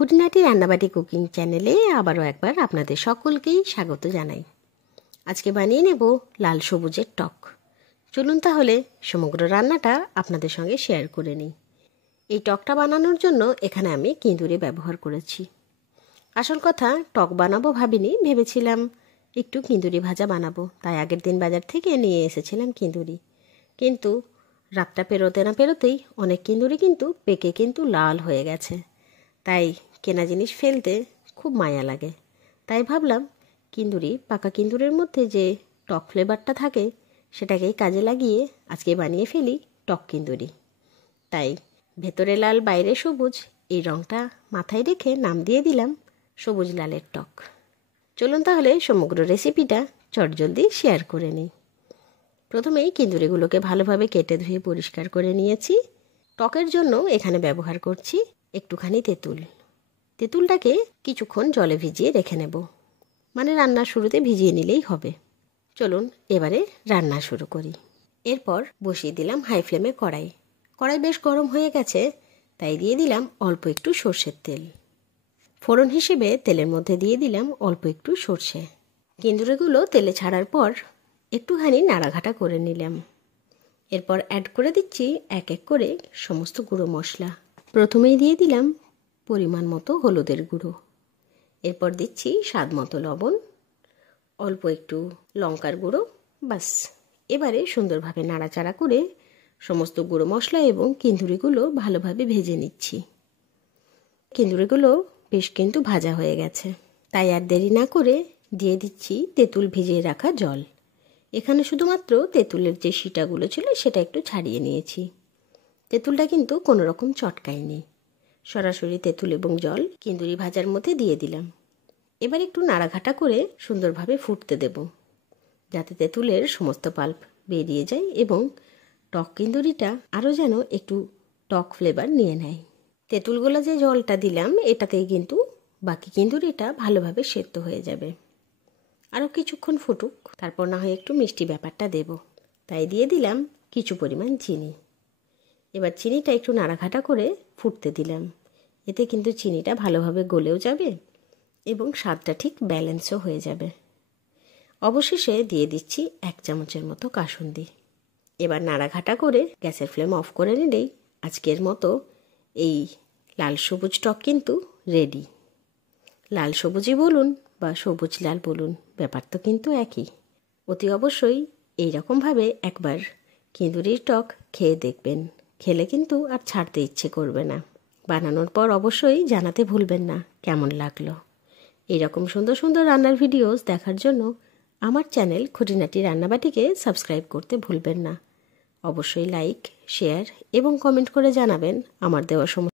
খুঁটিনাটি রান্নাবাটি কুকিং চ্যানেলে আবারও একবার আপনাদের সকলকেই স্বাগত জানাই। আজকে বানিয়ে নেব লাল সবুজের টক। চলুন তাহলে সমগ্র রান্নাটা আপনাদের সঙ্গে শেয়ার করে নিই। এই টকটা বানানোর জন্য এখানে আমি কিঁদুরি ব্যবহার করেছি। আসল কথা, টক বানাবো ভাবিনি, ভেবেছিলাম একটু কিঁদুরি ভাজা বানাবো, তাই আগের দিন বাজার থেকে নিয়ে এসেছিলাম কিঁদুরি। কিন্তু রাতটা পেরোতে না পেরোতেই অনেক কিঁদুরি কিন্তু পেকে কিন্তু লাল হয়ে গেছে। তাই কেনা জিনিস ফেলতে খুব মায়া লাগে। তাই ভাবলাম পাকা কিঁদুরের মধ্যে যে টক ফ্লেভারটা থাকে সেটাকেই কাজে লাগিয়ে আজকে বানিয়ে ফেলি টক কিঁদুরি। তাই ভেতরে লাল বাইরে সবুজ, এই রঙটা মাথায় রেখে নাম দিয়ে দিলাম সবুজ লালের টক। চলুন তাহলে সমগ্র রেসিপিটা চটজলদি শেয়ার করে নিই। প্রথমেই কিঁদুরিগুলোকে ভালোভাবে কেটে ধুয়ে পরিষ্কার করে নিয়েছি। টকের জন্য এখানে ব্যবহার করছি একটুখানি তেঁতুলটাকে কিছুক্ষণ জলে ভিজিয়ে রেখে নেব, মানে রান্নার শুরুতে ভিজিয়ে নিলেই হবে। চলুন এবারে রান্না শুরু করি। এরপর বসিয়ে দিলাম হাই ফ্লেমে কড়াই বেশ গরম হয়ে গেছে, তাই দিয়ে দিলাম অল্প একটু সর্ষের তেল। ফোড়ন হিসেবে তেলের মধ্যে দিয়ে দিলাম অল্প একটু সর্ষে। কিঁদুরিগুলো তেলে ছাড়ার পর একটুখানি নাড়াঘাটা করে নিলাম। এরপর অ্যাড করে দিচ্ছি এক এক করে সমস্ত গুঁড়ো মশলা। প্রথমেই দিয়ে দিলাম পরিমাণ মতো হলুদের গুঁড়ো, এরপর দিচ্ছি স্বাদ মতো লবণ, অল্প একটু লঙ্কার গুঁড়ো, বাস। এবারে সুন্দরভাবে নাড়াচাড়া করে সমস্ত গুঁড়ো মশলা এবং কিঁদুরিগুলো ভালোভাবে ভেজে নিচ্ছি। কিঁদুরিগুলো বেশ কিন্তু ভাজা হয়ে গেছে, তাই আর দেরি না করে দিয়ে দিচ্ছি তেঁতুল ভিজিয়ে রাখা জল। এখানে শুধুমাত্র তেঁতুলের যে শিটাগুলো ছিল সেটা একটু ছাড়িয়ে নিয়েছি। তেঁতুলটা কিন্তু কোনো রকম চটকাইনি, সরাসরি তেঁতুল এবং জল কিঁদুরি ভাজার মধ্যে দিয়ে দিলাম। এবার একটু নাড়াঘাটা করে সুন্দরভাবে ফুটতে দেব, যাতে তেঁতুলের সমস্ত পাল্প বেরিয়ে যায় এবং টক কিঁদুরিটা আরও যেন একটু টক ফ্লেভার নিয়ে নেয়। তেঁতুলগুলো যে জলটা দিলাম এটাতেই কিন্তু বাকি কিঁদুরিটা ভালোভাবে সেদ্ধ হয়ে যাবে। আরও কিছুক্ষণ ফুটুক, তারপর না হয় একটু মিষ্টি ব্যাপারটা দেব, তাই দিয়ে দিলাম কিছু পরিমাণ চিনি। এবার চিনিটা একটু নাড়াঘাটা করে ফুটতে দিলাম। এতে কিন্তু চিনিটা ভালোভাবে গলেও যাবে এবং স্বাদটা ঠিক ব্যালেন্সও হয়ে যাবে। অবশেষে দিয়ে দিচ্ছি 1 চামচের মতো কাসুন্দি। এবার নাড়াঘাটা করে গ্যাসের ফ্লেম অফ করে নিলেই আজকের মতো এই লাল সবুজ টক কিন্তু রেডি। লাল সবুজই বলুন বা সবুজ লাল বলুন, ব্যাপার তো কিন্তু একই। অতি অবশ্যই এইরকমভাবে একবার কিঁদুরির টক খেয়ে দেখবেন, খেলে কিন্তু আর ছাড়তে ইচ্ছে করবে না। বানানোর পর অবশ্যই জানাতে ভুলবেন না কেমন লাগলো। এইরকম সুন্দর সুন্দর রান্নার ভিডিওস দেখার জন্য আমার চ্যানেল খুঁটিনাটি রান্নাবাটিকে সাবস্ক্রাইব করতে ভুলবেন না। অবশ্যই লাইক, শেয়ার এবং কমেন্ট করে জানাবেন আমার দেওয়া সমস্ত